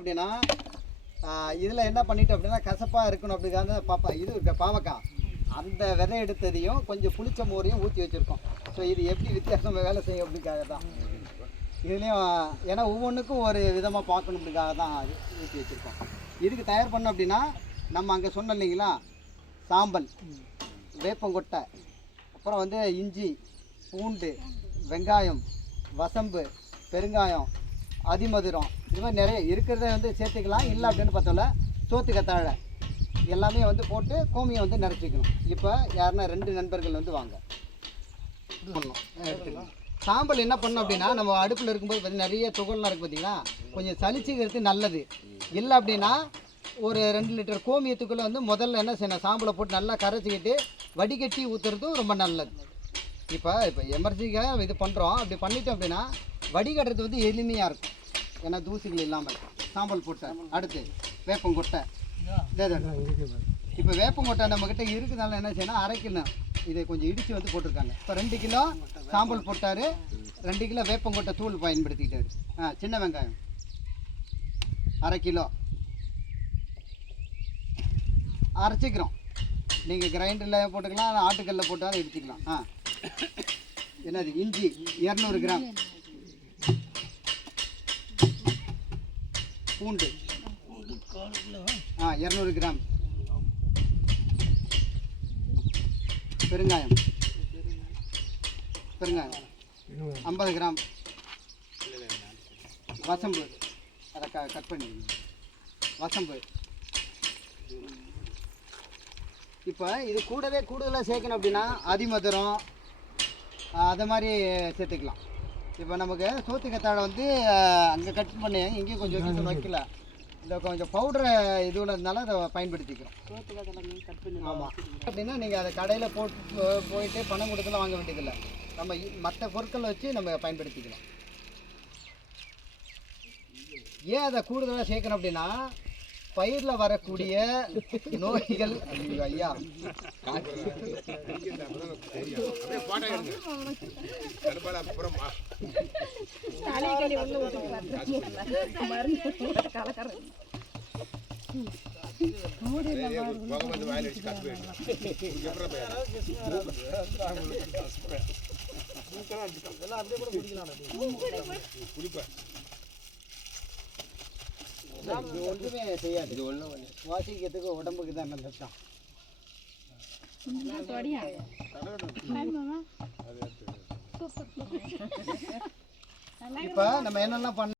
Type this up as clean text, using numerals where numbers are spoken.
அப்படின்னா இதில் என்ன பண்ணிட்டோம் அப்படின்னா கசப்பாக இருக்கணும் அப்படிங்கிறத இது பாவக்காய் அந்த விதை எடுத்ததையும் கொஞ்சம் புளிச்ச மோரையும் ஊற்றி வச்சுருக்கோம். ஸோ இது எப்படி வித்தியாசம் வேலை செய்யும் அப்படிங்காக தான் இதுலேயும், ஏன்னா ஒவ்வொன்றுக்கும் ஒரு விதமாக பார்க்கணுன்றதுக்காக தான் ஊற்றி வச்சுருக்கோம். இதுக்கு தயார் பண்ணோம் அப்படின்னா நம்ம அங்கே சொன்னோம் இல்லைங்களா, சாம்பல், வேப்பங்கொட்டை, அப்புறம் வந்து இஞ்சி, பூண்டு, வெங்காயம், வசம்பு, பெருங்காயம், அதிமதுரம், இது மாதிரி நிறைய இருக்கிறத வந்து சேர்த்துக்கலாம். இல்லை அப்படின்னு பார்த்தோம்ல சோத்து கத்தாழை எல்லாமே வந்து போட்டு கோமியை வந்து நிறச்சிக்கணும். இப்போ யாருன்னா 2 நண்பர்கள் வந்து வாங்க பண்ணணும். சாம்பல் என்ன பண்ணோம் அப்படின்னா நம்ம அடுப்பில் இருக்கும்போது பார்த்தீங்கன்னா நிறைய துகள்லாம் இருக்குது பார்த்தீங்கன்னா, கொஞ்சம் சளிச்சுக்கிறது நல்லது. இல்லை அப்படின்னா ஒரு 2 லிட்டர் கோமியத்துக்குள்ளே வந்து முதல்ல என்ன செய்யணும், சாம்பலை போட்டு நல்லா கரைச்சிக்கிட்டு வடிகட்டி ஊற்றுறதும் ரொம்ப நல்லது. இப்போ எமர்ஜென்சிக்காக இது பண்ணுறோம். அப்படி பண்ணிட்டோம் அப்படின்னா வடிகட்டுறது வந்து எளிமையாக இருக்கும், ஏன்னா தூசிகள் இல்லாமல். சாம்பல் போட்டேன். அடுத்து வேப்பங்கொட்டை. இப்போ வேப்பங்கொட்டை நம்மக்கிட்ட இருக்குதுனால என்ன செய்யணும், அரைக்கணும். இதை கொஞ்சம் இடித்து வந்து போட்டிருக்காங்க. இப்போ 2 கிலோ சாம்பல் போட்டார், 2 கிலோ வேப்பங்கொட்டை தூள் பயன்படுத்திக்கிட்டார். சின்ன வெங்காயம் 1/2 கிலோ அரைச்சிக்கிறோம். நீங்கள் கிரைண்டரில் போட்டுக்கலாம், ஆட்டுக்கல்லில் போட்டாலும் எடுத்துக்கலாம். என்னது இஞ்சி 200 கிராம், பூண்டு 200 கிராம், பெருங்காயம் 50 கிராம், வசம்பு அதை கட் பண்ணி வசம்பு. இப்போ இது கூடுதலாக சேர்க்கணும் அப்படின்னா அதிமதுரம் அதை மாதிரி சேர்த்துக்கலாம். இப்போ நமக்கு சோத்து கத்தாழை வந்து அங்கே கட் பண்ணி இங்கேயும் கொஞ்சம் வைக்கல, இந்த கொஞ்சம் பவுடரை இதுவில் இருந்தாலும் அதை பயன்படுத்திக்கிறோம். ஆமாம். அப்படின்னா நீங்கள் அதை கடையில் போயிட்டு பணம் கொடுத்துலாம் வாங்க வேண்டியதில்லை, நம்ம மற்ற பொருட்களை வச்சு நம்ம பயன்படுத்திக்கலாம். ஏன் அதை கூடுதலாக சேர்க்கணும் அப்படின்னா பயிரில் வரக்கூடிய நோய்கள். ஐயா இது ஒன்றுமே செய்யாது. இது ஒன்றும் வாசிக்கிறதுக்கு உடம்புக்கு தான் நல்லது தான். இப்போ நம்ம என்னெல்லாம் பண்ண